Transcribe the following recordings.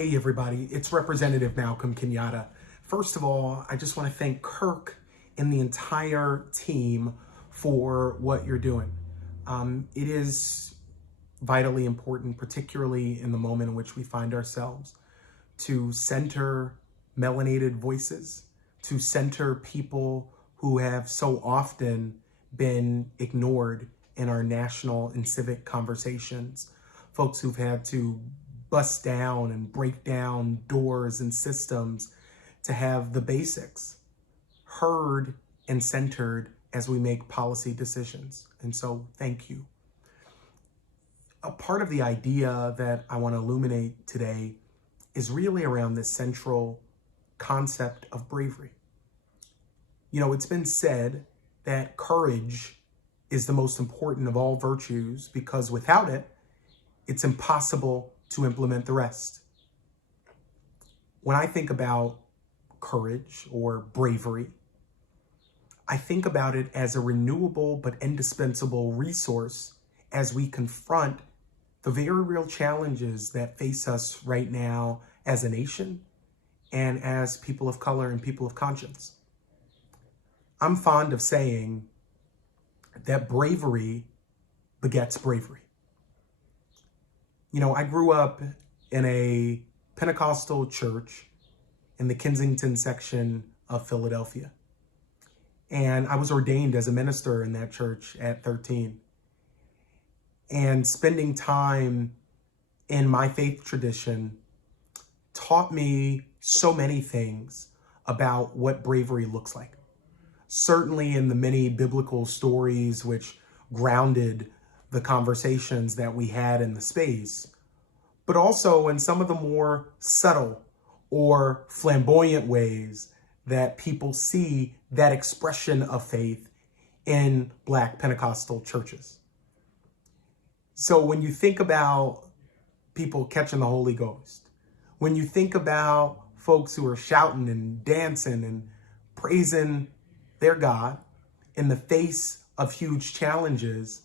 Hey everybody, it's Representative Malcolm Kenyatta. First of all, I just want to thank Kirk and the entire team for what you're doing. It is vitally important, particularly in the moment in which we find ourselves, to center melanated voices, to center people who have so often been ignored in our national and civic conversations, folks who've had to bust down and break down doors and systems to have the basics heard and centered as we make policy decisions. And so thank you. A part of the idea that I want to illuminate today is really around this central concept of bravery. You know, it's been said that courage is the most important of all virtues because without it, it's impossible to implement the rest. When I think about courage or bravery, I think about it as a renewable but indispensable resource as we confront the very real challenges that face us right now as a nation and as people of color and people of conscience. I'm fond of saying that bravery begets bravery. You know, I grew up in a Pentecostal church in the Kensington section of Philadelphia. And I was ordained as a minister in that church at 13. And spending time in my faith tradition taught me so many things about what bravery looks like. Certainly in the many biblical stories which grounded the conversations that we had in the space, but also in some of the more subtle or flamboyant ways that people see that expression of faith in Black Pentecostal churches. So when you think about people catching the Holy Ghost, when you think about folks who are shouting and dancing and praising their God in the face of huge challenges,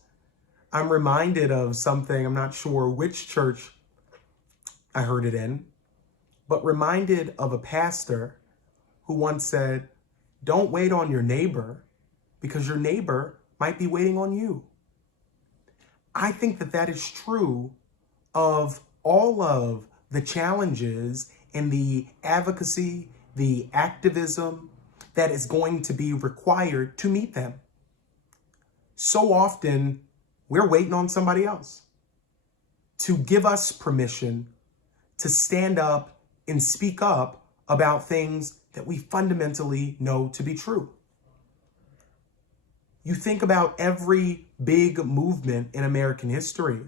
I'm reminded of something, I'm not sure which church I heard it in, but reminded of a pastor who once said, don't wait on your neighbor because your neighbor might be waiting on you. I think that that is true of all of the challenges and the advocacy, the activism that is going to be required to meet them. So often, we're waiting on somebody else to give us permission to stand up and speak up about things that we fundamentally know to be true. You think about every big movement in American history,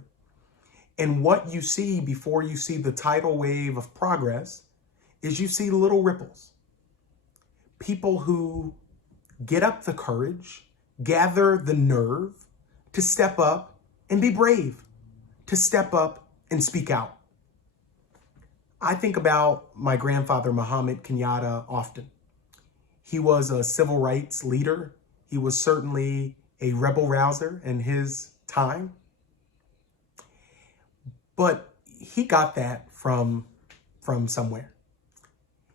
and what you see before you see the tidal wave of progress is you see little ripples. People who get up the courage, gather the nerve to step up and be brave, to step up and speak out. I think about my grandfather, Malcolm Kenyatta, often. He was a civil rights leader. He was certainly a rebel rouser in his time. But he got that from somewhere.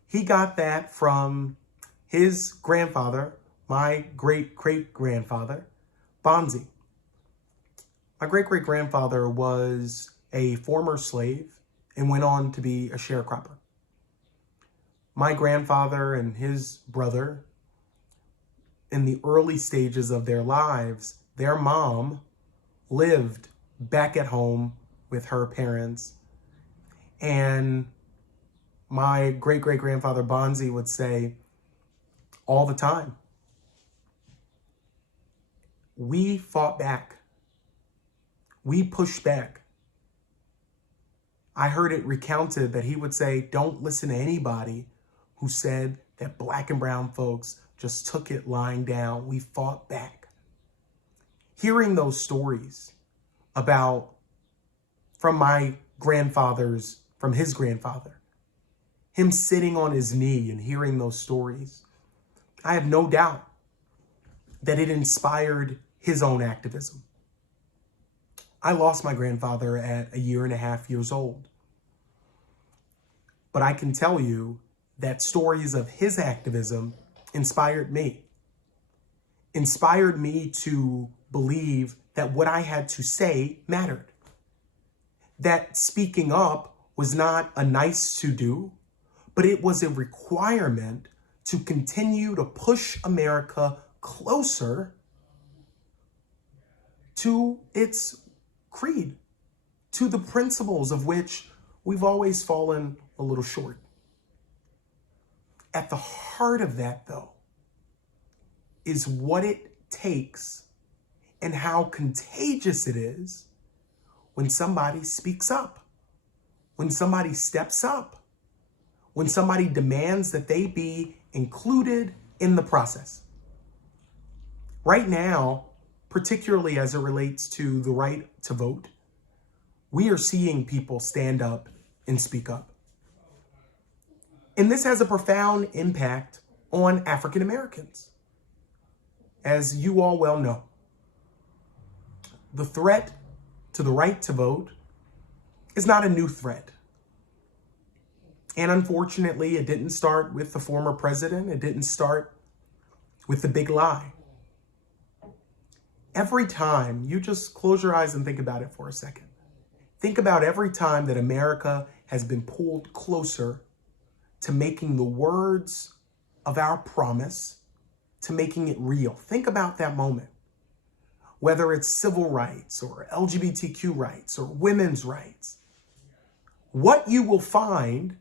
He got that from his grandfather, my great-great-grandfather, Bonzi. My great-great-grandfather was a former slave and went on to be a sharecropper. My grandfather and his brother, in the early stages of their lives, their mom lived back at home with her parents. And my great-great-grandfather Bonzi would say all the time, we fought back. We pushed back. I heard it recounted that he would say, don't listen to anybody who said that Black and brown folks just took it lying down. We fought back. Hearing those stories about from his grandfather, him sitting on his knee and hearing those stories, I have no doubt that it inspired his own activism. I lost my grandfather at 1.5 years old. But I can tell you that stories of his activism inspired me to believe that what I had to say mattered. That speaking up was not a nice to do, but it was a requirement to continue to push America closer to its creed, to the principles of which we've always fallen a little short. At the heart of that, though, is what it takes and how contagious it is when somebody speaks up, when somebody steps up, when somebody demands that they be included in the process. Right now, particularly as it relates to the right to vote, we are seeing people stand up and speak up. And this has a profound impact on African Americans. As you all well know, the threat to the right to vote is not a new threat. And unfortunately, it didn't start with the former president. It didn't start with the big lie. Every time, you just close your eyes and think about it for a second. Think about every time that America has been pulled closer to making the words of our promise, to making it real. Think about that moment. Whether it's civil rights or LGBTQ rights or women's rights, what you will find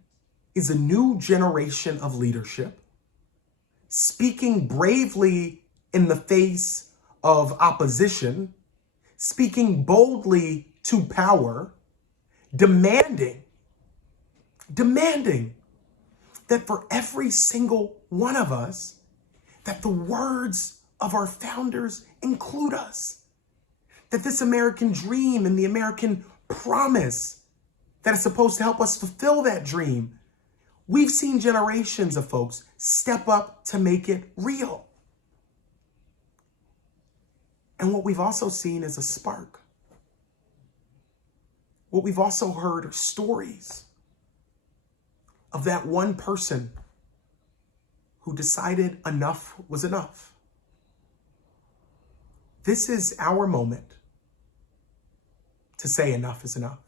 is a new generation of leadership speaking bravely in the face of opposition, speaking boldly to power, demanding that for every single one of us, that the words of our founders include us, that this American dream and the American promise that is supposed to help us fulfill that dream, we've seen generations of folks step up to make it real. And what we've also seen is a spark. What we've also heard are stories of that one person who decided enough was enough. This is our moment to say enough is enough.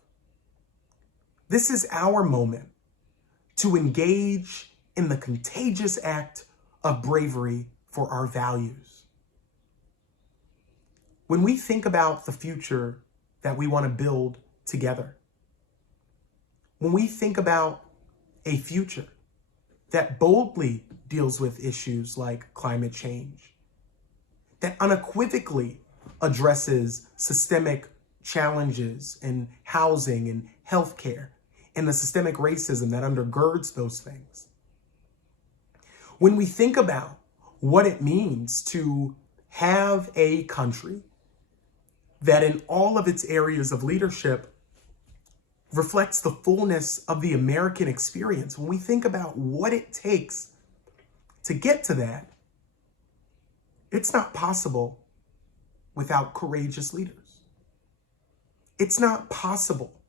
This is our moment to engage in the contagious act of bravery for our values. When we think about the future that we want to build together, when we think about a future that boldly deals with issues like climate change, that unequivocally addresses systemic challenges in housing and healthcare and the systemic racism that undergirds those things. When we think about what it means to have a country that in all of its areas of leadership reflects the fullness of the American experience, when we think about what it takes to get to that, it's not possible without courageous leaders. It's not possible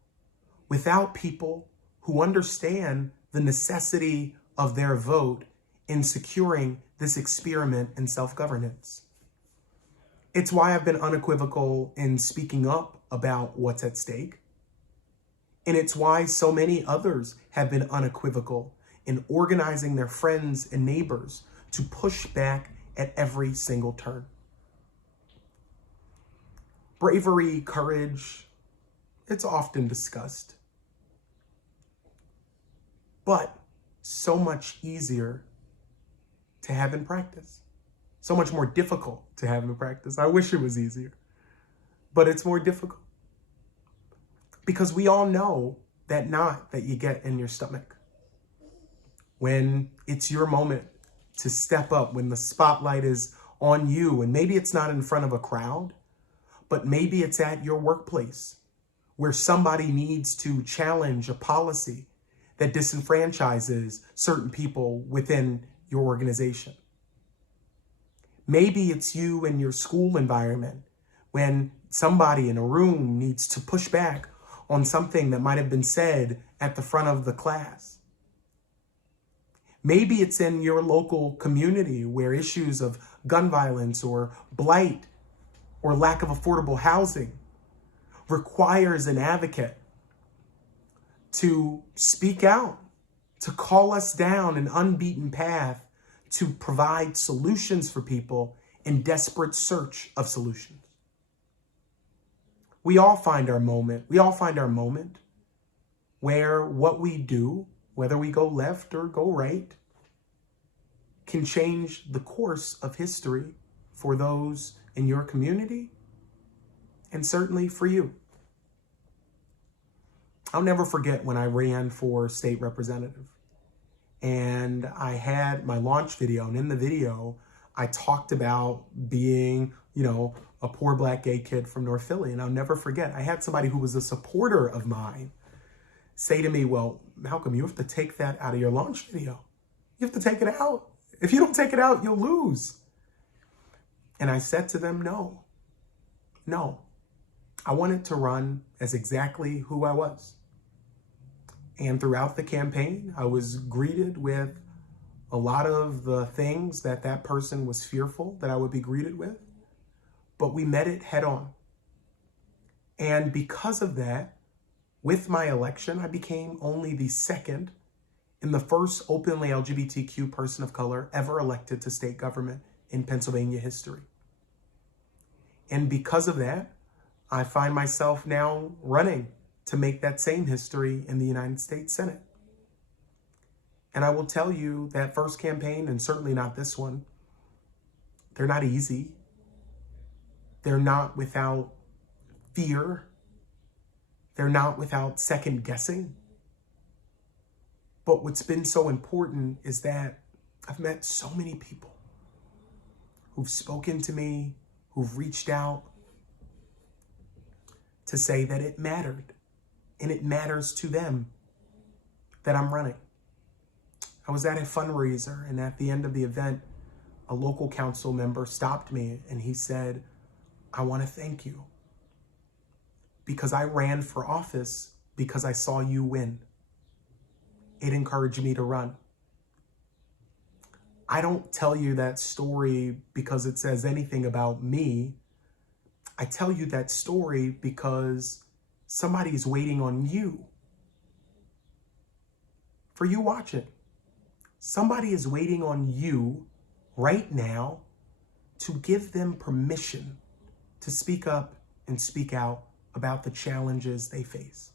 without people who understand the necessity of their vote in securing this experiment in self-governance. It's why I've been unequivocal in speaking up about what's at stake. And it's why so many others have been unequivocal in organizing their friends and neighbors to push back at every single turn. Bravery, courage, it's often discussed, but so much easier to have in practice. So much more difficult to have in practice. I wish it was easier, but it's more difficult. Because we all know that knot that you get in your stomach when it's your moment to step up, when the spotlight is on you, and maybe it's not in front of a crowd, but maybe it's at your workplace where somebody needs to challenge a policy that disenfranchises certain people within your organization. Maybe it's you in your school environment when somebody in a room needs to push back on something that might have been said at the front of the class. Maybe it's in your local community where issues of gun violence or blight or lack of affordable housing requires an advocate to speak out, to call us down an unbeaten path, to provide solutions for people in desperate search of solutions. We all find our moment. We all find our moment where what we do, whether we go left or go right, can change the course of history for those in your community and certainly for you. I'll never forget when I ran for state representative and I had my launch video, and in the video, I talked about being, a poor Black gay kid from North Philly. And I'll never forget, I had somebody who was a supporter of mine say to me, well, Malcolm, you have to take that out of your launch video. You have to take it out. If you don't take it out, you'll lose. And I said to them, no. I wanted to run as exactly who I was. And throughout the campaign, I was greeted with a lot of the things that that person was fearful that I would be greeted with, but we met it head on. And because of that, with my election, I became only the second and the first openly LGBTQ person of color ever elected to state government in Pennsylvania history. And because of that, I find myself now running to make that same history in the United States Senate. And I will tell you that first campaign, and certainly not this one, they're not easy. They're not without fear. They're not without second guessing. But what's been so important is that I've met so many people who've spoken to me, who've reached out to say that it mattered and it matters to them that I'm running. I was at a fundraiser, and at the end of the event, a local council member stopped me and he said, I want to thank you because I ran for office because I saw you win. It encouraged me to run. I don't tell you that story because it says anything about me. I tell you that story because somebody's waiting on you. For you watching. Somebody is waiting on you right now to give them permission to speak up and speak out about the challenges they face.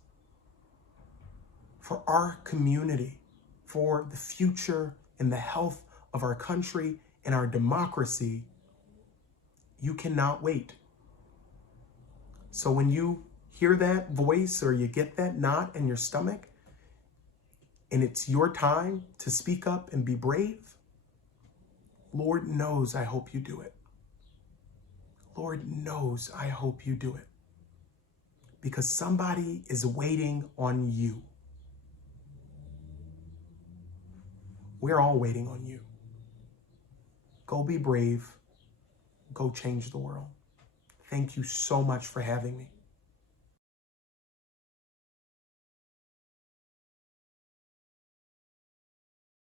For our community, for the future and the health of our country and our democracy, you cannot wait. So when you hear that voice or you get that knot in your stomach and it's your time to speak up and be brave, Lord knows I hope you do it. Lord knows I hope you do it. Because somebody is waiting on you. We're all waiting on you. Go be brave. Go change the world. Thank you so much for having me.